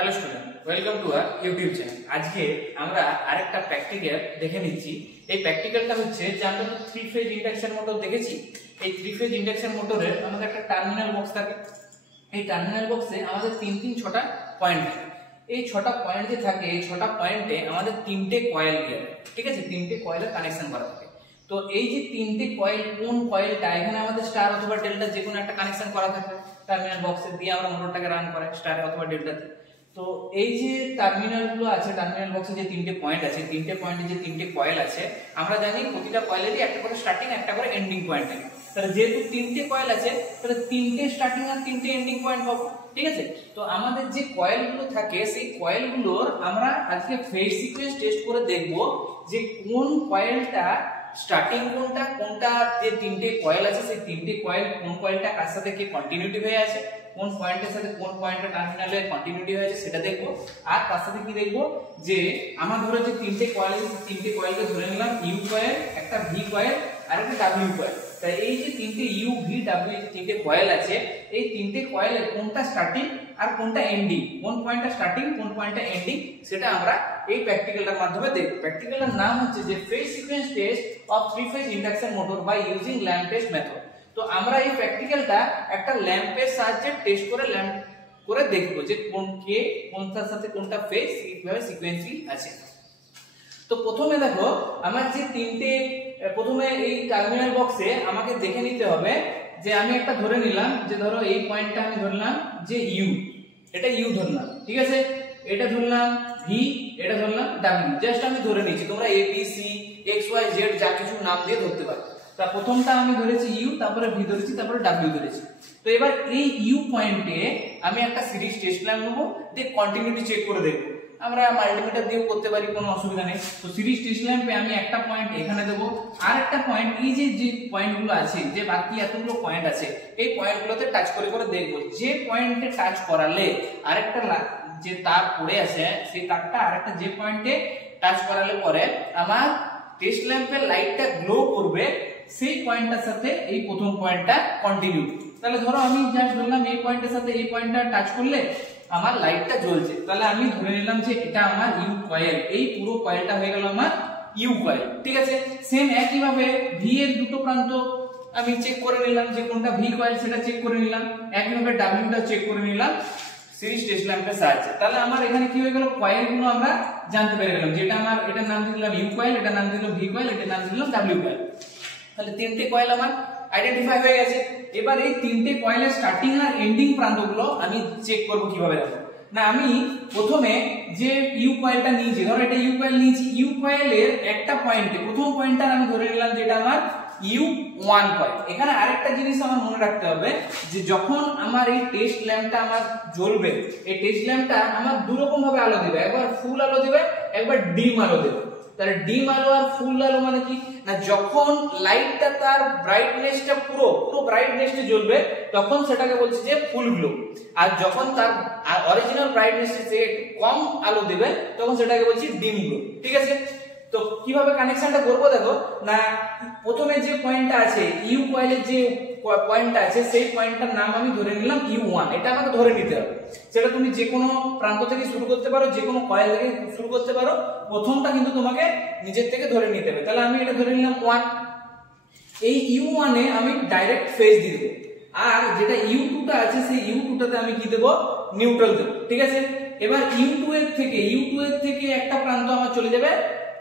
Hello student, welcome to our YouTube channel. আজকে আমরা আরেকটা প্র্যাকটিক্যাল দেখে নিচ্ছি। এই প্র্যাকটিক্যালটা হচ্ছে যে আমরা তো থ্রি ফেজ ইন্ডাকশন মোটর দেখেছি। এই থ্রি ফেজ ইন্ডাকশন মোটরের আমাদের একটা টার্মিনাল বক্স থাকে। এই টার্মিনাল বক্সে আমাদের ছটা পয়েন্ট থাকে। এই ছটা পয়েন্ট যে থাকে, এই ছটা পয়েন্টে আমাদের তিনটে কয়েল দিয়ে দেয়, ঠিক আছে? তিনটে কয়েলের কানেকশন করা থাকে। তো এই যে তিনটে কয়েল, কোন কয়েলটা এখানে আমাদের স্টার অথবা ডেল্টা যে কোনো একটা কানেকশন করা থাকে টার্মিনাল বক্সে দিয়ে আমরা মোটরটাকে রান করাই স্টারে অথবা ডেল্টাতে। তো এই যে টার্মিনাল গুলো আছে, টার্মিনাল বক্সে যে তিনটে পয়েন্ট আছে, তিনটে পয়েন্টে যে তিনটে কয়েল আছে, আমরা জানি প্রতিটা কয়েলেরই একটা করে স্টার্টিং একটা করে এন্ডিং পয়েন্ট থাকে। তাহলে যেহেতু তিনটে কয়েল আছে, তাহলে তিনটে স্টার্টিং আর তিনটে এন্ডিং পয়েন্ট পাবো, ঠিক আছে? তো আমাদের যে কয়েল গুলো থাকে, সেই কয়েল গুলোর আমরা আজকে ফেজ সিকোয়েন্স টেস্ট করে দেখব যে কোন কয়েলটা স্টার্টিং কোনটা, কোনটা যে তিনটে কয়েল আছে সেই তিনটে কয়েল কোন কয়েলটা কার সাথে কি কন্টিনিউটি হয়ে আছে, কোন পয়েন্টের সাথে কোন পয়েন্টের টার্মিনালে কন্টিনিউটি হয়েছে সেটা দেখবো। আর তার সাথে কি দেখবো যে আমার ধরো যে তিনটে কয়েল আছে, তিনটে কয়েলকে ধরে নিলাম ইউ কয়েল, একটা ভি কয়েল আর একটা ডাব্লিউ কয়েল। তাই এই যে তিনটে ইউ ভি ডাব্লিউ তিনটে কয়েল আছে, এই তিনটে কয়েলের কোনটা স্টার্টিং আর কোনটা এন্ডিং, কোন পয়েন্টটা স্টার্টিং কোন পয়েন্টটা এন্ডিং, সেটা আমরা এই প্র্যাকটিক্যালটার মাধ্যমে দেখব। প্র্যাকটিক্যালটার নাম হচ্ছে যে phase sequence test of three phase induction motor by using lamp test method. তো আমরা এই প্র্যাকটিক্যালটা একটা ল্যাম্পের সাহায্যে টেস্ট করে ল্যাম্প করে দেখব যে কোনটার সাথে কোনটা ফেজ কিভাবে সিকোয়েন্সিং আছে। তো প্রথমে দেখো আমার যে তিনটে, প্রথমে এই টার্মিনাল বক্সে আমাকে দেখে নিতে হবে যে আমি একটা ধরে নিলাম যে ধরো এই পয়েন্টটা আমি ধরলাম যে ইউ, এটা ইউ ধরলাম, ঠিক আছে? এটা ধরলাম ভি, এটা ধরলাম ডাব্লিউ। জাস্ট আমি ধরে নিয়েছি, তোমরা A B C X Y Z যা কিছু নাম দিয়ে ধরতে পারো। তা প্রথমটা আমি ধরেছি ইউ, তারপরে ভি ধরেছি, তারপরে ডাব্লিউ ধরেছি। তো এবার এই ইউ পয়েন্টে আমি একটা সিরিজ টেস্ট ল্যাম্প নেবো, দিয়ে কন্টিনিউটি চেক করে দেখবো। আমরা মাল্টিমিটার দিয়েও করতে পারি, কোনো অসুবিধা নেই। তো সিরিজ টেস্ট ল্যাম্পে আমি একটা পয়েন্ট এখানে দেবো, আর একটা পয়েন্ট এই যে পয়েন্টগুলো আছে, যে বাকি এতগুলো পয়েন্ট আছে, এই পয়েন্টগুলোতে টাচ করে করে দেখবো। যে পয়েন্টে টাচ করালে আরেকটা যে তার পড়ে আছে, সেই তারটা আরেকটা যে পয়েন্টে টাচ করালে পরে আমার টেস্ট ল্যাম্পের লাইটটা গ্লো করবে, সেই পয়েন্টটার সাথে এই প্রথম পয়েন্টটা কন্টিনিউ। তাহলে ধরো আমি জাস্ট ধরলাম এই পয়েন্টের সাথে এই পয়েন্টটা টাচ করলে আমার লাইটটা জ্বলছে, তাহলে আমি ধরে নিলাম যে এটা আমার ইউ কয়েল, এই পুরো কয়েলটা হয়ে গেল আমার ইউ কয়েল, ঠিক আছে? সেম একই ভাবে ভি এর দুটো প্রান্ত আমি চেক করে নিলাম যে কোনটা ভি কয়েল, সেটা চেক করে নিলাম। একই ভাবে ডাব্লিউটা চেক করে নিলাম সিরিজ টেস্ট ল্যাম্পের সাহায্যে। তাহলে আমার এখানে কি হয়ে গেল, কয়েলগুলো আমরা জানতে পেরে গেলাম। যেটা আমার এটার নাম দিলাম ইউ কয়েল, এটার নাম দিলাম ভি কয়েল, এটার নাম দিলাম ডাব্লিউ কয়েল। তাহলে তিনটে কয়েল আমার আইডেন্টিফাই হয়ে গেছে। এবার এই তিনটে কয়েলের স্টার্টিং আর এন্ডিং প্রান্তগুলো আমি চেক করব কিভাবে। দেখো না, আমি প্রথমে যে ইউ কয়েলটা নিয়েছি, ধরো এটা ইউ কয়েল নিয়েছি, ইউ কয়েলের একটা পয়েন্টে, প্রথম পয়েন্টটা আমি ধরে নিলাম যেটা আমার ইউ ওয়ান কয়েল। এখানে আরেকটা জিনিস আমার মনে রাখতে হবে যে যখন আমার এই টেস্ট ল্যাম্পটা আমার জ্বলবে, এই টেস্ট ল্যাম্পটা আমার দুরকম ভাবে আলো দিবে, একবার ফুল আলো দিবে, একবার ডিম আলো দেবে। তাহলে ডিম আলো আর ফুল আলো মানে কি না, যখন লাইটটা তার ব্রাইটনেসটা পুরো ব্রাইটনেসে জ্বলবে তখন সেটাকে বলছি যে ফুল গ্লো, আর যখন তার অরিজিনাল ব্রাইটনেসে সে একটু কম আলো দেবে তখন সেটাকে বলছি ডিম গ্লো, ঠিক আছে? তো কিভাবে কানেকশনটা করবো দেখো না, প্রথমে যে পয়েন্টটা আছে ইউ কয়েলের যে পয়েন্টটা আছে, সেই পয়েন্টটার নাম আমি ধরে নিলাম ইউ ওয়ান। এটা আমাকে ধরে নিতে হবে, সেটা তুমি যে কোনো প্রান্ত থেকে শুরু করতে পারো, যে কোনো কয়েল থেকে শুরু করতে পারো, প্রথমটা কিন্তু তোমাকে নিজের থেকে ধরে নিতে হবে। তাহলে আমি এটা ধরে নিলাম ওয়ান। এই ইউ ওয়ানে আমি ডাইরেক্ট ফেজ দিয়ে দেবো, আর যেটা ইউ টুটা আছে সেই ইউ টুটাতে আমি কি দেবো, নিউট্রাল দেবো, ঠিক আছে? এবার ইউ টু এর থেকে একটা প্রান্ত আমার চলে যাবে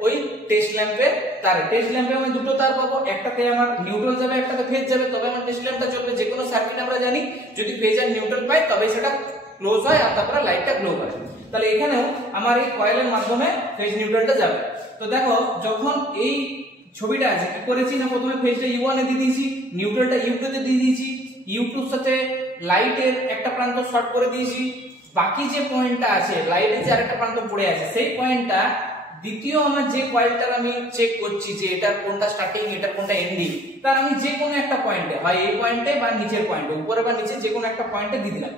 ওই টেস্ট ল্যাম্পের তারে। টেস্ট ল্যাম্পে আমি দুটো তার পাবো, একটাতে আমার নিউট্রাল যাবে, একটাতে ফেজ যাবে, তবে আমার টেস্ট ল্যাম্পটা চলবে। যে কোনো সার্কিট আমরা জানি যদি ফেজ আর নিউট্রাল পাই তবে সেটা ক্লোজ হয় আর তারপরে লাইটটা গ্লো করে। তাহলে এখানেও আমার এই কয়েলের মাধ্যমে ফেজ নিউট্রালটা যাবে। তো দেখো যখন এই ছবিটা আছে কি করেছি না, প্রথমে ফেজটা ইউ ওয়ানে দিয়ে দিয়েছি, নিউট্রালটা ইউ টু তে দিয়ে দিয়েছি, ইউ টুর সাথে লাইটের একটা প্রান্ত শর্ট করে দিয়েছি, বাকি যে পয়েন্টটা আছে লাইটের যে আরেকটা প্রান্ত পড়ে আছে সেই পয়েন্টটা দ্বিতীয় আমার যে কয়েলটার আমি চেক করছি যে এটার কোনটা স্টার্টিং এটার কোনটা এন্ডিং, তার আমি যে কোনো একটা পয়েন্টে, হয় এই পয়েন্টে বা নিচের পয়েন্টে, উপরে বা নিচে যে কোনো একটা পয়েন্টে দিয়ে দিলাম।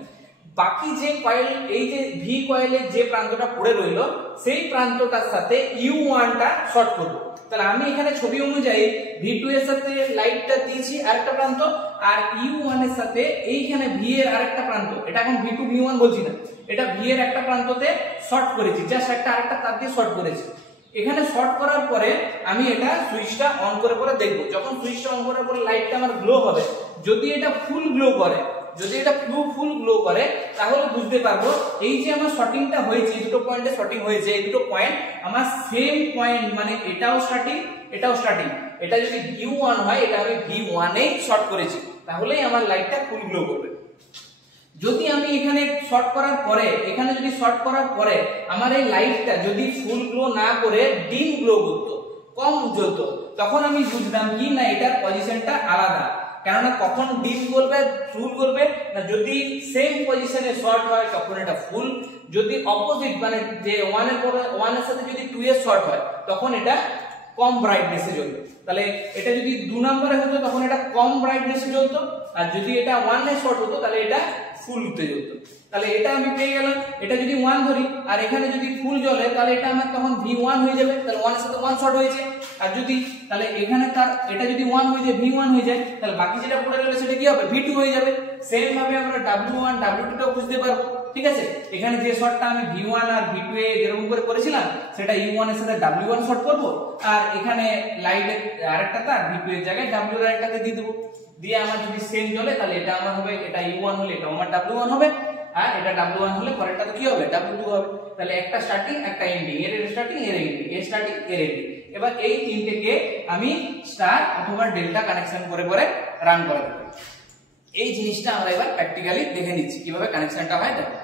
বাকি যে কয়েল, এই যে ভি কয়েলের যে প্রান্তটা পড়ে রইলো সেই প্রান্তটার সাথে ইউ ওয়ানটা শর্ট করবো। তাহলে আমি এখানে ছবি অনুযায়ী ভি2 এর সাথে লাইটটা দিয়েছি আরেকটা প্রান্ত, আর ইউ1 এর সাথে এইখানে ভি এর আরেকটা প্রান্ত, এটা এখন ভি2 ভি1 বলছি না, এটা ভি এর একটা প্রান্ততে শর্ট করেছি, জাস্ট একটা আরেকটা তার দিয়ে শর্ট করেছি। এখানে শর্ট করার পরে আমি এটা সুইচটা অন করে পরে দেখব, যখন সুইচটা অন করার পরে লাইটটা আমার গ্লো হবে, যদি এটা ফুল গ্লো করে, যদি এটা ফুল গ্লো করে তাহলে বুঝতে পারবো এই যে আমার শর্টিংটা হয়েছে, এই দুটো পয়েন্টে শর্টিং হয়েছে, এই দুটো পয়েন্ট আমার সেম পয়েন্ট, মানে এটাও স্টার্টিং এটাও স্টার্টিং। এটা যদি V1 হয়, এটা আমি V1 এ শর্ট করেছি, তাহলেই আমার লাইটটা ফুল গ্লো করবে। যদি আমি এখানে শর্ট করার পরে, এখানে যদি শর্ট করার পরে আমার এই লাইটটা যদি ফুল গ্লো না করে ডিম গ্লো করতো, কম জ্বলতো, তখন আমি বুঝতাম কি না এটার পজিশনটা আলাদা। কেননা কখন ডিম জ্বলবে ফুল করবে না, যদি সেম পজিশনে শর্ট হয় তখন এটা ফুল, যদি অপোজিট মানে যে 1 এর পরে 1 এর সাথে যদি 2 এর শর্ট হয় তখন এটা কম ব্রাইটনেসে জ্বলবে। তাহলে এটা যদি 2 নম্বরে হতো তখন এটা কম ব্রাইটনেসে জ্বলতো, আর যদি এটা 1 এ শর্ট হতো তাহলে এটা ফুল তে জ্বলতো। তাহলে এটা আমি পেয়ে গেলাম। এটা যদি 1 ধরি আর এখানে যদি ফুল জ্বলে তাহলে এটা আমার তখন V1 হয়ে যাবে, তাহলে 1 এর সাথে 1 শর্ট হয়েছে। আর যদি তাহলে এখানে তার এটা যদি 1 হয়ে যায়, V1 হয়ে যায়, তাহলে বাকি যেটা পড়ে গেলে সেটা কি হবে, V2 হয়ে যাবে। সেম ভাবে আমরা W1 W2 টাও বুঝতে পারবো, ঠিক আছে। এখানে যে শর্টটা আমি V1 আর V2 এ যেরকম করে করেছিলাম সেটা U1 এর সাথে W1 শর্ট করব, আর এখানে লাইটের আরেকটা তার V2 এর জায়গায় W এর আরেকটাকে দিয়ে দেব, দিয়ে আমার যদি সেম জ্বলে তাহলে এটা আমার হবে, এটা U1 হলে এটা আমার W1 হবে, আর এটা W1 হলে পরেরটা তো কি হবে, W2 হবে। তাহলে একটা স্টার্টিং একটা এন্ডিং, এর স্টার্টিং এর এন্ডিং, এর স্টার্টিং এর এন্ডিং। এবার এই তিনটেকে আমি স্টার অথবা ডেল্টা কানেকশন করে পরে রান করাতে পারি। এই জিনিসটা আমরা এবার প্র্যাকটিক্যালি দেখে নিচ্ছি কিভাবে কানেকশনটা হয়। দেখো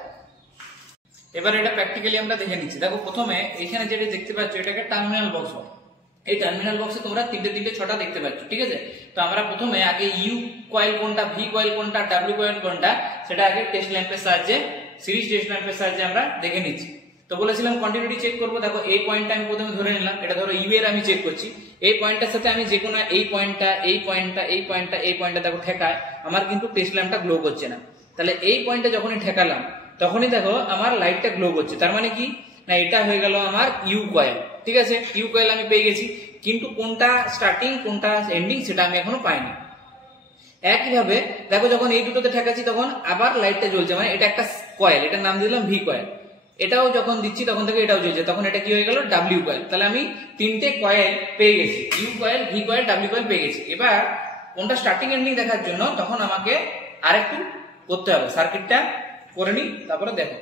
এবার এটা প্র্যাকটিক্যালি আমরা দেখে নিচ্ছি। দেখো প্রথমে এখানে যেটা দেখতে পাচ্ছ এটাকে টার্মিনাল বক্স হয়। এই টার্মিনাল বক্সে তোমরা তিনটে ছটা দেখতে পাচ্ছ, ঠিক আছে। তো আমরা প্রথমে আগে ইউ কয়েল কোনটা, ভি কয়েল কোনটা, ডাব্লিউ কয়েল কোনটা সেটা আগে টেস্ট ল্যাম্পের সাহায্যে, সিরিজ টেস্ট ল্যাম্পের সাহায্যে আমরা দেখে নিচ্ছি। তো বলেছিলাম কন্টিনিউটি চেক করব। দেখো এই পয়েন্টটা আমি প্রথমে ধরে নিলাম, এটা ধরো ইউ এর আমি চেক করছি। এই পয়েন্টটার সাথে আমি যে কোনো এই পয়েন্টটা এই পয়েন্টটা এই পয়েন্টটা এই পয়েন্টটা দেখো ঠেকায়, আমার কিন্তু টেস্ট ল্যাম্পটা গ্লো করছে না। তাহলে এই পয়েন্টটা যখনই ঠেকালাম তখনই দেখো আমার লাইটটা গ্লো করছে। তার মানে কি না, এটা হয়ে গেল আমার ইউ কয়েল, ঠিক আছে। ইউ কয়েল আমি পেয়ে গেছি, কিন্তু কোনটা স্টার্টিং কোনটা এন্ডিং সেটা আমি এখনো পাইনি। একইভাবে দেখো যখন এই দুটোতে ঠেকাচ্ছি তখন আবার লাইটটা জ্বলছে, মানে এটা একটা কয়েল, এটার নাম দিলাম ভি কয়েল। এটাও যখন দিচ্ছি তখন থেকে এটাও জ্বলছে, তখন এটা কি হয়ে গেল, ডাব্লিউ কয়েল। তাহলে আমি তিনটে কয়েল পেয়ে গেছি, U coil, V coil, W coil পেয়ে গেছি। এবার কোনটা স্টার্টিং এন্ডিং দেখার জন্য তখন আমাকে আরেকটু করতে হবে, সার্কিটটা করে নিই তারপরে দেখো।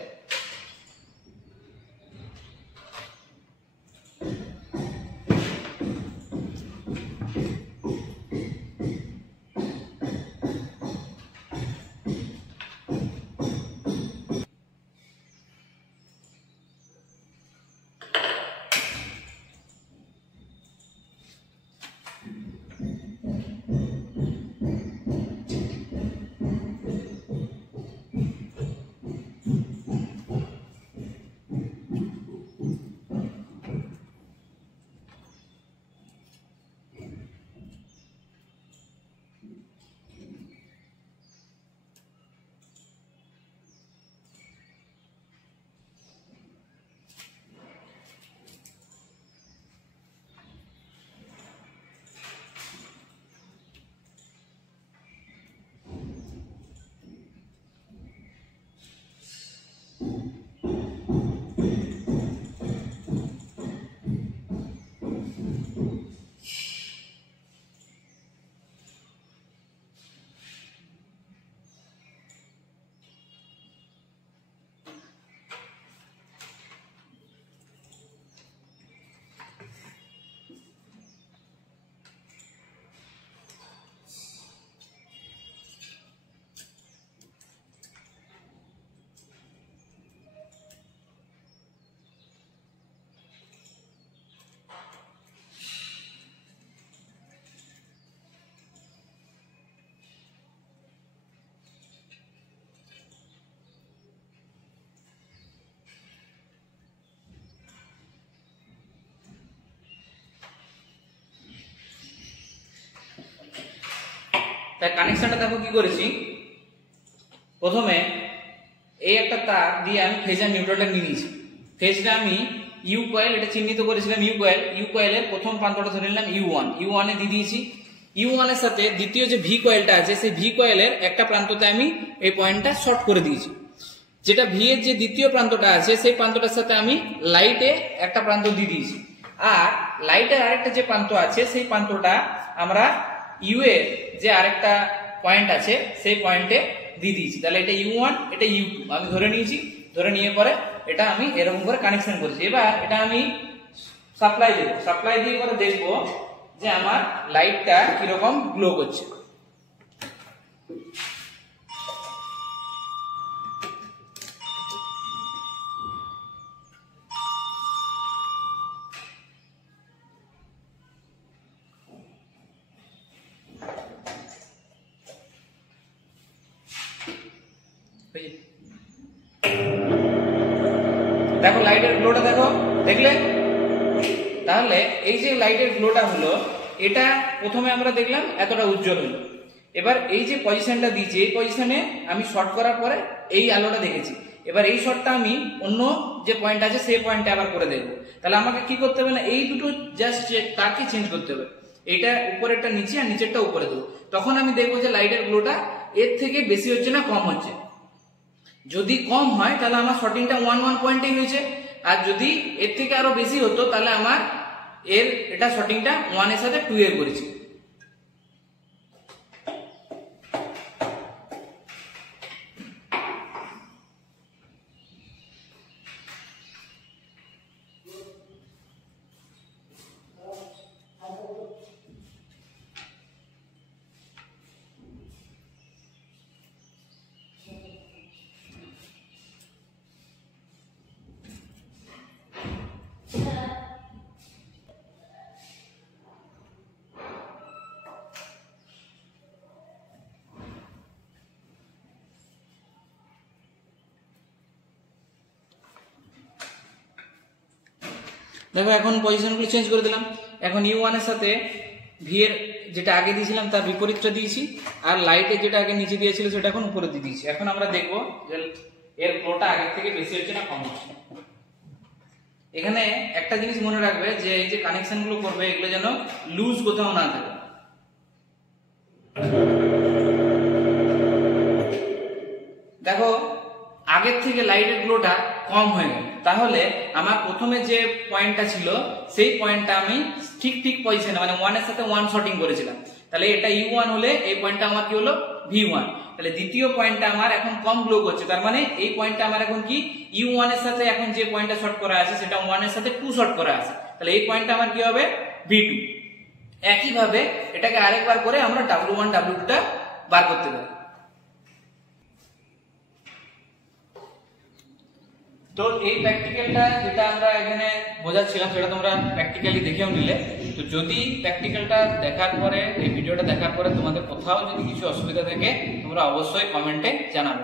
তাই কানেকশনটা দেখো কি করেছি, প্রথমে এই একটা তার দিয়ে আমি ফেজ আর নিউট্রালটা নিয়ে নিয়েছি। ফেজটা আমি ইউ কয়েল, এটা চিহ্নিত করেছিলাম ইউ কয়েল, ইউ কয়েলের প্রথম প্রান্তটা ধরে নিলাম ইউ1 এ দিয়ে দিয়েছি। ইউ1 এর সাথে দ্বিতীয় যে ভি কয়েলটা আছে সেই ভি কয়েলের একটা প্রান্ততে আমি এই পয়েন্টটা শর্ট করে দিয়েছি। যেটা ভি এর যে দ্বিতীয় প্রান্তটা আছে সেই প্রান্তটার সাথে আমি লাইটে একটা প্রান্ত দিয়ে দিয়েছি, আর লাইটের আরেকটা যে প্রান্ত আছে সেই প্রান্তটা আমরা ইউ এর যে আরেকটা পয়েন্ট আছে সেই পয়েন্টে দিয়ে দিয়েছি। তাহলে এটা U1, এটা U2 আমি ধরে নিয়েছি। ধরে নিয়ে পরে এটা আমি এরকম করে কানেকশন করেছি। এবার এটা আমি সাপ্লাই দেব, সাপ্লাই দিয়ে পরে দেখবো যে আমার লাইটটা কিরকম গ্লো করছে। দেখো লাইটের গ্লোটা দেখো, দেখলে? তাহলে এই যে লাইটের গ্লোটা হলো, এটা প্রথমে আমরা দেখলাম এতটা উজ্জ্বল হলো। এবার এই যে পজিশনটা দিয়েছি, এই পজিশনে আমি শর্ট করার পরে এই আলোটা দেখেছি। এবার এই শর্টটা আমি অন্য যে পয়েন্ট আছে সেই পয়েন্টে আবার করে দেখবো। তাহলে আমাকে কি করতে হবে না, এই দুটো জাস্ট তারকে চেঞ্জ করতে হবে। এইটা উপরেরটা নিচে আর নিচেরটা উপরে দেবো। তখন আমি দেখবো যে লাইটের গ্লোটা এর থেকে বেশি হচ্ছে না কম হচ্ছে। যদি কম হয় তাহলে আমার শর্টিংটা 1 পয়েন্টেই হয়েছে, আর যদি এর থেকে আরো বেশি হতো তাহলে আমার এটা শর্টিংটা 1 এর সাথে 2 এর করেছি। দেখো এখন পজিশনগুলো চেঞ্জ করে দিলাম। এখন U1 এর সাথে ভি এর যেটা আগে দিয়েছিলাম তার বিপরীতটা দিয়েছি, আর লাইটে যেটা আগে নিচে দিয়েছিল সেটা এখন উপরে দিয়ে দিয়েছি। এখন আমরা দেখবো যে এর ফ্লোটা আগের থেকে বেশি হচ্ছে না কম হচ্ছে। এখানে একটা জিনিস মনে রাখবে যে এই যে কানেকশন গুলো করবে এগুলো যেন লুজ কোথাও না থাকে। দেখো আগের থেকে লাইটের গ্লোটা কম হয়ে গেল, তাহলে আমার প্রথমে যে পয়েন্টটা ছিল সেই পয়েন্টটা আমি ঠিক পজিশনে মানে 1 এর সাথে 1 শর্টিং করেছিলাম। তাহলে এটা U1 হলে এই পয়েন্টটা আমার কি হলো V1। তাহলে দ্বিতীয় পয়েন্টটা আমার এখন কম গ্লো করছে, তার মানে এই পয়েন্টটা আমার এখন কি U1 এর সাথে এখন যে পয়েন্টটা শর্ট করা আছে সেটা 1 এর সাথে 2 শর্ট করা আছে। তাহলে এই পয়েন্টটা আমার কি হবে V2। একইভাবে এটাকে আরেকবার করে আমরা W1 W2 টা বার করতে পারি। তো এই প্র্যাকটিক্যালটা যেটা আমরা এখানে বোঝাচ্ছিলাম সেটা তোমরা প্র্যাকটিক্যালি দেখেও নিলে। তো যদি প্র্যাকটিক্যালটা দেখার পরে এই ভিডিওটা দেখার পরে তোমাদের কোথাও যদি কিছু অসুবিধা থাকে তোমরা অবশ্যই কমেন্টে জানাবে।